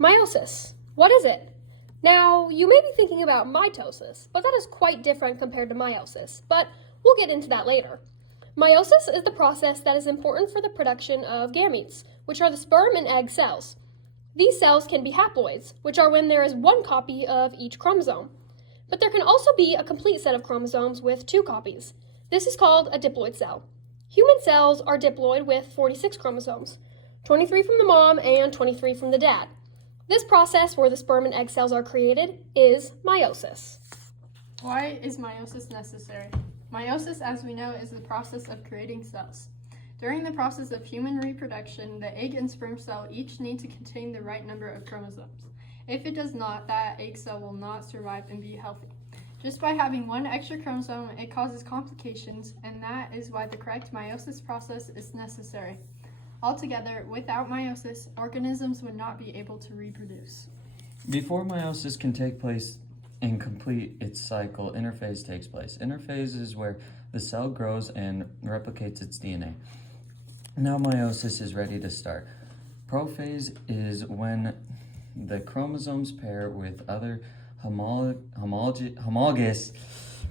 Meiosis. What is it? Now, you may be thinking about mitosis, but that is quite different compared to meiosis, but we'll get into that later. Meiosis is the process that is important for the production of gametes, which are the sperm and egg cells. These cells can be haploids, which are when there is one copy of each chromosome. But there can also be a complete set of chromosomes with two copies. This is called a diploid cell. Human cells are diploid with 46 chromosomes, 23 from the mom and 23 from the dad. This process where the sperm and egg cells are created is meiosis. Why is meiosis necessary? Meiosis, as we know, is the process of creating cells. During the process of human reproduction, the egg and sperm cell each need to contain the right number of chromosomes. If it does not, that egg cell will not survive and be healthy. Just by having one extra chromosome, it causes complications, and that is why the correct meiosis process is necessary. Altogether, without meiosis, organisms would not be able to reproduce. Before meiosis can take place and complete its cycle, interphase takes place. Interphase is where the cell grows and replicates its DNA. Now meiosis is ready to start. Prophase is when the chromosomes pair with other homologous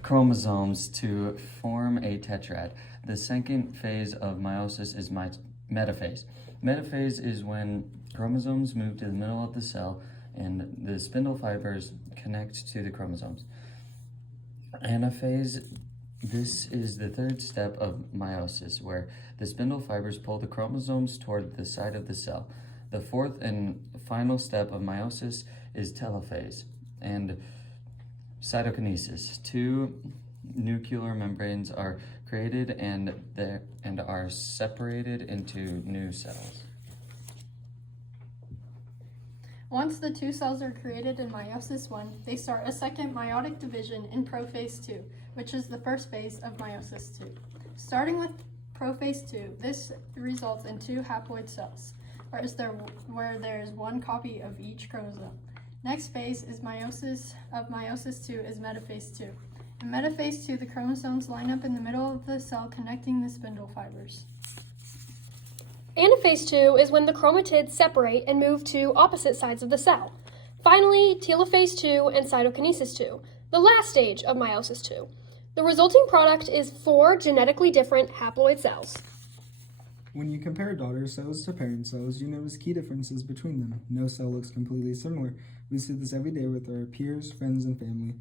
chromosomes to form a tetrad. The second phase of meiosis is metaphase. Metaphase is when chromosomes move to the middle of the cell and the spindle fibers connect to the chromosomes. Anaphase, this is the third step of meiosis, where the spindle fibers pull the chromosomes toward the side of the cell. The fourth and final step of meiosis is telophase and cytokinesis. Two nuclear membranes are created and are separated into new cells. Once the two cells are created in meiosis 1, they start a second meiotic division in prophase 2, which is the first phase of meiosis 2. Starting with prophase 2, this results in two haploid cells, where there is one copy of each chromosome. Next phase is meiosis 2 is metaphase 2. In metaphase 2, the chromosomes line up in the middle of the cell connecting the spindle fibers. Anaphase 2 is when the chromatids separate and move to opposite sides of the cell. Finally, telophase 2 and cytokinesis 2, the last stage of meiosis 2. The resulting product is 4 genetically different haploid cells. When you compare daughter cells to parent cells, you notice key differences between them. No cell looks completely similar. We see this every day with our peers, friends, and family.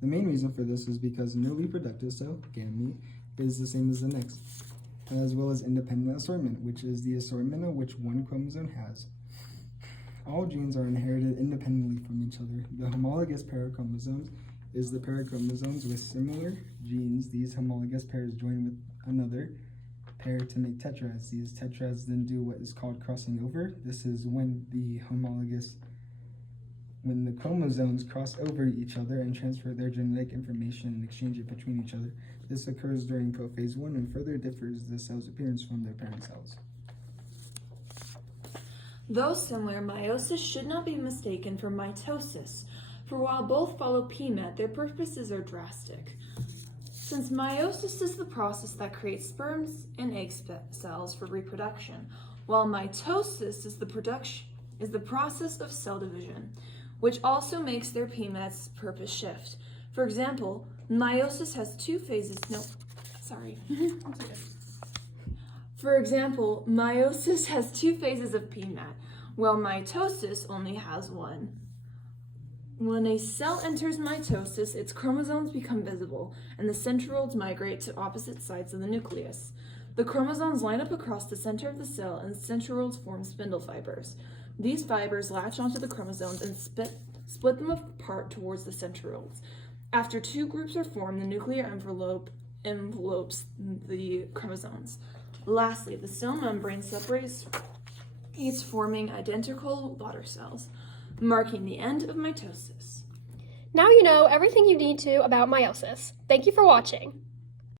The main reason for this is because no reproductive cell, gamete, is the same as the next, as well as independent assortment, which is the assortment of which one chromosome has. All genes are inherited independently from each other. The homologous pair of chromosomes is the pair of chromosomes with similar genes. These homologous pairs join with another pair to make tetrads. These tetrads then do what is called crossing over. This is when the chromosomes cross over each other and transfer their genetic information and exchange it between each other. This occurs during prophase 1 and further differs the cell's appearance from their parent cells. Though similar, meiosis should not be mistaken for mitosis, for while both follow PMET, their purposes are drastic. Since meiosis is the process that creates sperms and egg cells for reproduction, while mitosis is the process of cell division, which also makes their PMET's purpose shift. For example, meiosis has two phases. Meiosis has two phases of PMET, while mitosis only has one. When a cell enters mitosis, its chromosomes become visible, and the centrioles migrate to opposite sides of the nucleus. The chromosomes line up across the center of the cell, and centrioles form spindle fibers. These fibers latch onto the chromosomes and split them apart towards the centrioles. After two groups are formed, the nuclear envelope envelopes the chromosomes. Lastly, the cell membrane separates, forming identical daughter cells, marking the end of mitosis. Now you know everything you need to about meiosis. Thank you for watching.